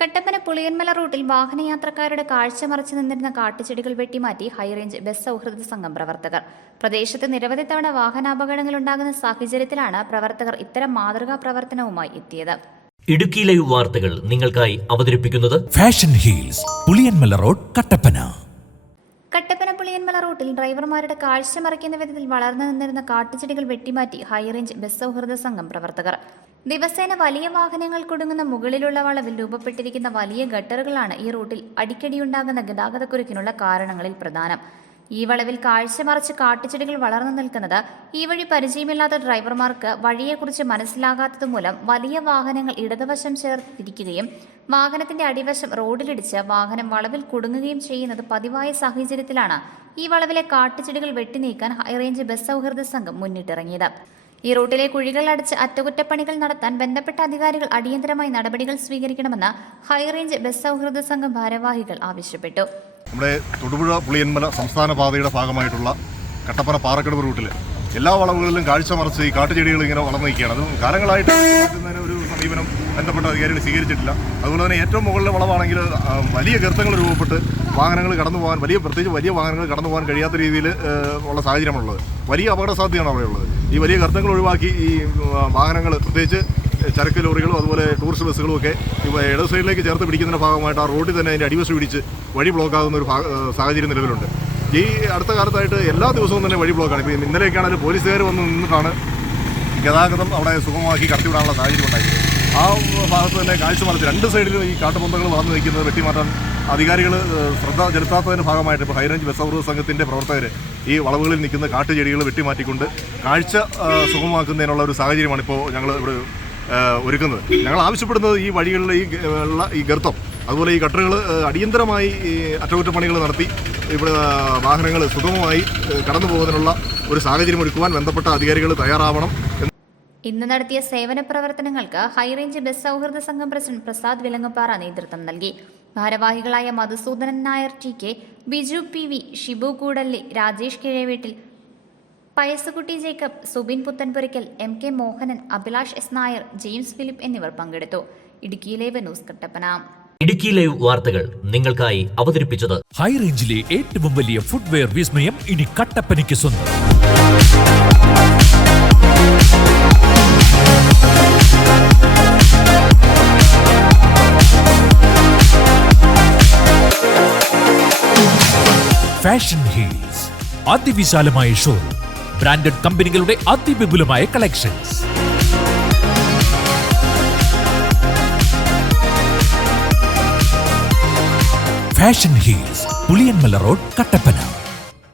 കട്ടപ്പന പുളിയന്മല റൂട്ടിൽ വാഹനയാത്രക്കാരുടെ കാഴ്ച മറച്ചു നിന്നിരുന്ന കാട്ടുചെടികൾ വെട്ടിമാറ്റി ഹൈറേഞ്ച് ബസ് സൗഹൃദ സംഘം പ്രവർത്തകർ. പ്രദേശത്ത് നിരവധി തവണ വാഹനാപകടങ്ങൾ ഉണ്ടാകുന്ന സാഹചര്യത്തിലാണ് പ്രവർത്തകർ ഇത്തരം മാതൃകാ പ്രവർത്തനവുമായി എത്തിയത്. ഇടുക്കി ലൈവ് വാർത്തകൾ നിങ്ങൾക്കായി അവതരിപ്പിക്കുന്നത് fashion heels, Puliyanmala road, Kattappana. Kattappana Puliyanmala റൂട്ടിൽ ഡ്രൈവർമാരുടെ കാഴ്ച മറയ്ക്കുന്ന വിധത്തിൽ വളർന്നു നിന്നിരുന്ന കാട്ടുചെടികൾ വെട്ടിമാറ്റി ഹൈറേഞ്ച് ബസ് സൗഹൃദ സംഘം പ്രവർത്തകർ. ദിവസേന വലിയ വാഹനങ്ങൾ കുടുങ്ങുന്ന മുകളിലുള്ള വളവിൽ രൂപപ്പെട്ടിരിക്കുന്ന വലിയ ഗട്ടറുകളാണ് ഈ റൂട്ടിൽ അടിക്കടിയുണ്ടാകുന്ന ഗതാഗതക്കുരുക്കിനുള്ള കാരണങ്ങളിൽ പ്രധാനം. ഈ വളവിൽ കാഴ്ച മറച്ച് കാട്ടുചെടികൾ വളർന്നു നിൽക്കുന്നത് ഈ വഴി പരിചയമില്ലാത്ത ഡ്രൈവർമാർക്ക് വഴിയെക്കുറിച്ച് മനസ്സിലാകാത്തതുമൂലം വലിയ വാഹനങ്ങൾ ഇടതുവശം ചേർത്ത് തിരിക്കുകയും വാഹനത്തിന്റെ അടിവശം റോഡിലിടിച്ച് വാഹനം വളവിൽ കുടുങ്ങുകയും ചെയ്യുന്നത് പതിവായ സാഹചര്യത്തിലാണ് ഈ വളവിലെ കാട്ടുചെടികൾ വെട്ടിനീക്കാൻ ഹൈറേഞ്ച് ബസ് സൗഹൃദ സംഘം മുന്നിട്ടിറങ്ങിയത്. ഈ റൂട്ടിലെ കുഴികൾ അടച്ച് അറ്റകുറ്റപ്പണികൾ നടത്താൻ ബന്ധപ്പെട്ട അധികാരികൾ അടിയന്തരമായി നടപടികൾ സ്വീകരിക്കണമെന്ന് ഹൈറേഞ്ച് ബസ് സൗഹൃദ സംഘം ഭാരവാഹികൾ ആവശ്യപ്പെട്ടു. നമ്മുടെ തൊടുപുഴ പുളിയന്മല സംസ്ഥാന പാതയുടെ ഭാഗമായിട്ടുള്ള കട്ടപ്പന പാറക്കടവ് റൂട്ടിൽ എല്ലാ വളവുകളിലും കാഴ്ച മറച്ച് ഈ കാട്ടുചെടികൾ ഇങ്ങനെ വളർന്നു നിൽക്കുകയാണ്. അത് കാലങ്ങളായിട്ട് ഒരു സമീപനം ബന്ധപ്പെട്ട അധികാരികൾ സ്വീകരിച്ചിട്ടില്ല. അതുപോലെ തന്നെ ഏറ്റവും മുകളിലെ വളവാണെങ്കിൽ വലിയ ഗർത്തങ്ങൾ രൂപപ്പെട്ട് വാഹനങ്ങൾ കടന്നു പോകാൻ പ്രത്യേകിച്ച് വലിയ വാഹനങ്ങൾ കടന്നു പോകാൻ കഴിയാത്ത രീതിയിൽ ഉള്ള സാഹചര്യമാണുള്ളത്. വലിയ അപകട സാധ്യതയാണ് അവിടെയുള്ളത്. ഈ വലിയ ഗർത്തങ്ങൾ ഒഴിവാക്കി ഈ വാഹനങ്ങൾ പ്രത്യേകിച്ച് ചരക്ക് ലോറികളും അതുപോലെ ടൂറിസ്റ്റ് ബസ്സുകളും ഒക്കെ ഇടത് സൈഡിലേക്ക് ചേർത്ത് പിടിക്കുന്നതിൻ്റെ ഭാഗമായിട്ട് ആ റോഡിൽ തന്നെ അതിൻ്റെ അടിവശം പിടിച്ച് വഴി ബ്ലോക്കാകുന്ന ഒരു സാഹചര്യം നിലവിലുണ്ട്. ഈ അടുത്ത കാലത്തായിട്ട് എല്ലാ ദിവസവും തന്നെ വഴി ബ്ലോക്കാണ്. ഇപ്പോൾ ഇന്നലെയൊക്കെയാണെങ്കിൽ പോലീസുകാർ വന്ന് നിന്നിട്ടാണ് ഗതാഗതം അവിടെ സുഗമമാക്കി കടത്തിവിടാനുള്ള സാഹചര്യം ഉണ്ടായത്. ആ ഭാഗത്ത് തന്നെ കാഴ്ച മറച്ച് രണ്ട് സൈഡിലും ഈ കാട്ടുപന്തകൾ വളർന്നു നിൽക്കുന്നത് വെട്ടിമാറ്റാൻ അധികാരികൾ ശ്രദ്ധ ചെലുത്താത്തതിൻ്റെ ഭാഗമായിട്ട് ഇപ്പോൾ ഹൈറേഞ്ച് ബസ് സൗഹൃദ സംഘത്തിൻ്റെ പ്രവർത്തകർ ഈ വളവുകളിൽ നിൽക്കുന്ന കാട്ടുചെടികൾ വെട്ടിമാറ്റിക്കൊണ്ട് കാഴ്ച സുഗമമാക്കുന്നതിനുള്ള ഒരു സാഹചര്യമാണ് ഇപ്പോൾ ഞങ്ങൾ ഇവിടെ ഒരുക്കുന്നത്. ഞങ്ങൾ ആവശ്യപ്പെടുന്നത് ഈ വഴികളിൽ ഈ ഗർത്തം അതുപോലെ ഈ ഗട്ടറുകൾ അടിയന്തരമായി അറ്റകുറ്റപ്പണികൾ നടത്തി ഇവിടെ വാഹനങ്ങൾ സുഗമമായി കടന്നു പോകുന്നതിനുള്ള ഒരു സാഹചര്യം ഒരുക്കുവാൻ ബന്ധപ്പെട്ട അധികാരികൾ തയ്യാറാവണം. ഇന്ന് നടത്തിയ സേവന പ്രവർത്തനങ്ങൾക്ക് ഹൈറേഞ്ച് ബസ് സൗഹൃദ സംഘം പ്രസിഡന്റ് പ്രസാദ് വിലങ്ങപ്പാറ നേതൃത്വം നൽകി. ഭാരവാഹികളായ Madhusoodanan Nair TK, Biju PV, Shibu Koodalli, Rajesh Kizhaveettil, Piuskutty Jacob, Subin Puthenpurackal, MK Mohanan, Abhilash S Nair, James Philip എന്നിവർ പങ്കെടുത്തു. Idukki live news Kattappana. Idukki live വാർത്തകൾ നിങ്ങൾക്കായി അവതരിപ്പിച്ചത് ഹൈറേഞ്ചിലെ ഏറ്റവും വലിയ ഫുട്വെയർ വിസ്മയം ഇനി കട്ടപ്പനയ്ക്ക് സ്വന്തം. ഫാഷൻ ഹീൽസ്, അതിവിശാലമായ ഷോറൂം, ബ്രാൻഡഡ് കമ്പനികളുടെ അതിവിപുലമായ collections. Fashion heels, Puliyanmala road, Kattappana.